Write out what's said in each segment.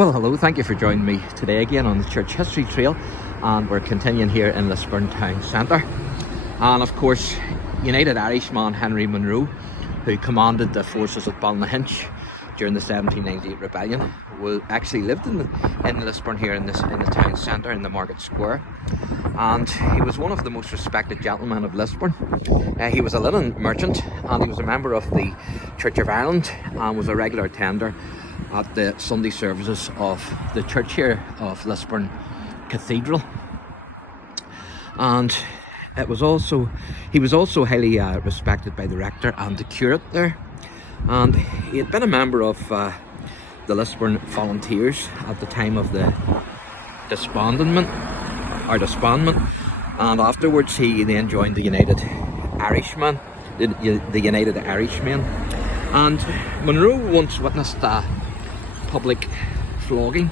Well, hello, thank you for joining me today again on the Church History Trail, and we're continuing here in Lisburn town centre. And of course, United Irishman Henry Munro, who commanded the forces at Ballynahinch during the 1798 rebellion, actually lived in Lisburn here in the town centre in the market square. And he was one of the most respected gentlemen of Lisburn. He was a linen merchant, and he was a member of the Church of Ireland and was a regular attender at the Sunday services of the church here of Lisburn Cathedral. And he was also highly respected by the rector and the curate there. And he had been a member of the Lisburn Volunteers at the time of the disbandment, and afterwards he then joined the United Irishmen, the United Irishmen. And Munro once witnessed a public flogging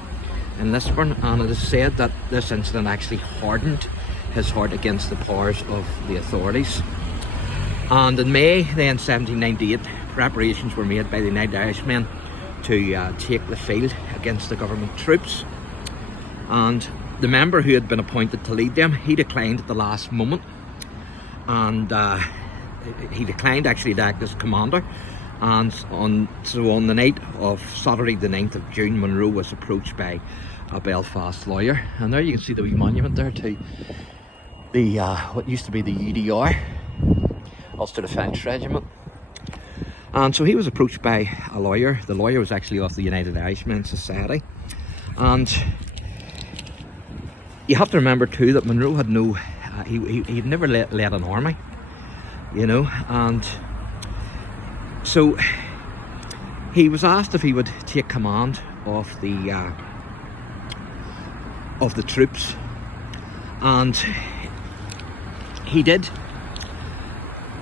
in Lisburn, and it is said that this incident actually hardened his heart against the powers of the authorities. And in May then 1798, preparations were made by the United Irishmen to take the field against the government troops, and the member who had been appointed to lead them, he declined at the last moment, and he declined actually to act as commander. And on the night of Saturday the 9th of June, Munro was approached by a Belfast lawyer, and there you can see the wee monument there to the what used to be the UDR, Ulster Defence Regiment. And so he was approached by a lawyer. The lawyer was actually of the United Irishmen Society, and you have to remember too that Munro had he'd never led an army, you know, and so he was asked if he would take command of the troops, and he did.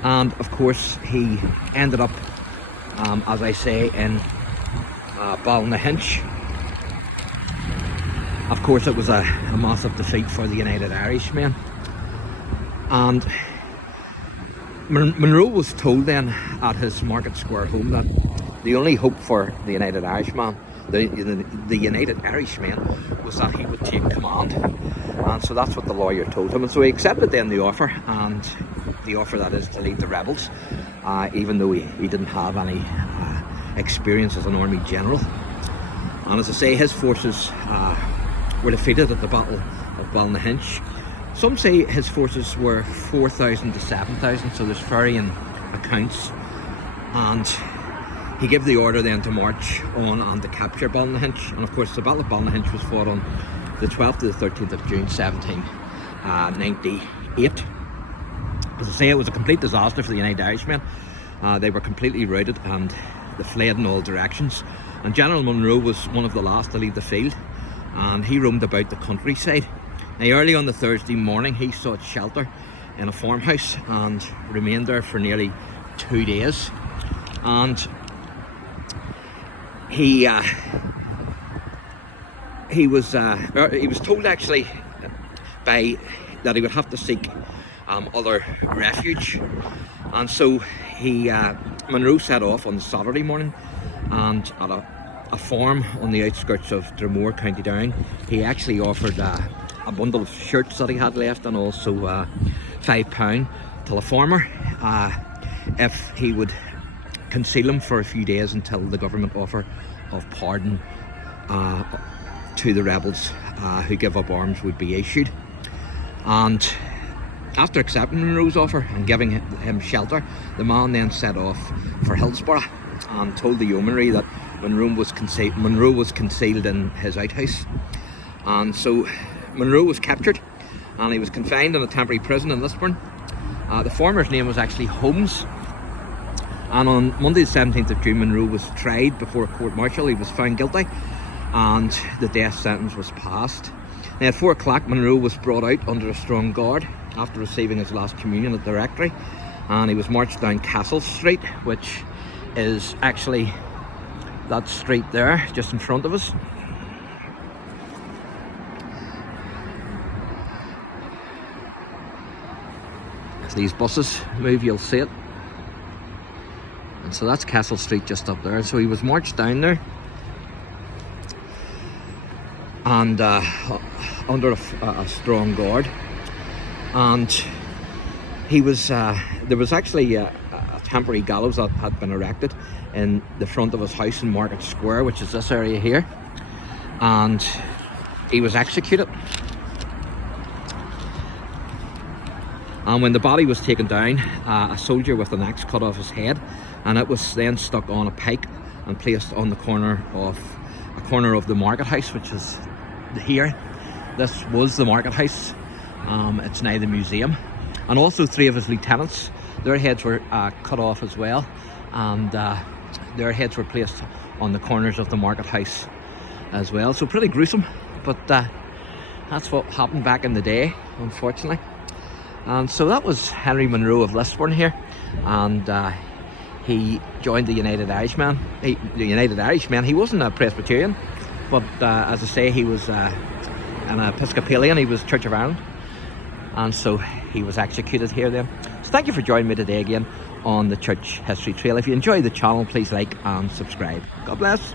And of course he ended up, as I say, in Ballynahinch. Of course it was a massive defeat for the United Irishmen, and Munro was told then at his Market Square home that the only hope for the United Irishman, the United Irishmen, was that he would take command. And so that's what the lawyer told him, and so he accepted then the offer, and the offer that is to lead the rebels, even though he didn't have any experience as an army general. And as I say, his forces were defeated at the Battle of Ballynahinch. Some say his forces were 4,000 to 7,000, so there's varying accounts. And he gave the order then to march on and to capture Ballynahinch. And of course the Battle of Ballynahinch was fought on the 12th to the 13th of June 1798. As I say, it was a complete disaster for the United Irishmen. They were completely routed and they fled in all directions. And General Munro was one of the last to leave the field, and he roamed about the countryside. Now, early on the Thursday morning, he sought shelter in a farmhouse and remained there for nearly 2 days. And he was told actually that he would have to seek other refuge, and so Munro set off on Saturday morning, and at a farm on the outskirts of Dromore, County Down, he actually offered a bundle of shirts that he had left, and also £5 to the farmer if he would conceal him for a few days until the government offer of pardon to the rebels who give up arms would be issued. And after accepting Munro's offer and giving him shelter, the man then set off for Hillsborough and told the yeomanry that Munro was concealed in his outhouse. And so Munro was captured, and he was confined in a temporary prison in Lisburn. The former's name was actually Holmes, and on Monday the 17th of June, Munro was tried before a court-martial. He was found guilty, and the death sentence was passed. Now at 4 o'clock, Munro was brought out under a strong guard after receiving his last communion at the rectory, and he was marched down Castle Street, which is actually that street there just in front of us. As these buses move, you'll see it. And so that's Castle Street just up there. So he was marched down there, and under a strong guard. And he was there was actually a temporary gallows that had been erected in the front of his house in Market Square, which is this area here, and he was executed. And when the body was taken down, a soldier with an axe cut off his head, and it was then stuck on a pike and placed on the corner of the market house, which is here. This was the market house. It's now the museum. And also 3 of his lieutenants, their heads were cut off as well, and their heads were placed on the corners of the market house as well. So pretty gruesome, but that's what happened back in the day, unfortunately. And so that was Henry Munro of Lisburn here, and he joined the United Irishmen. He wasn't a Presbyterian, but as I say, he was an Episcopalian. He was Church of Ireland, and so he was executed here then. So thank you for joining me today again on the Church History Trail. If you enjoy the channel, please like and subscribe. God bless.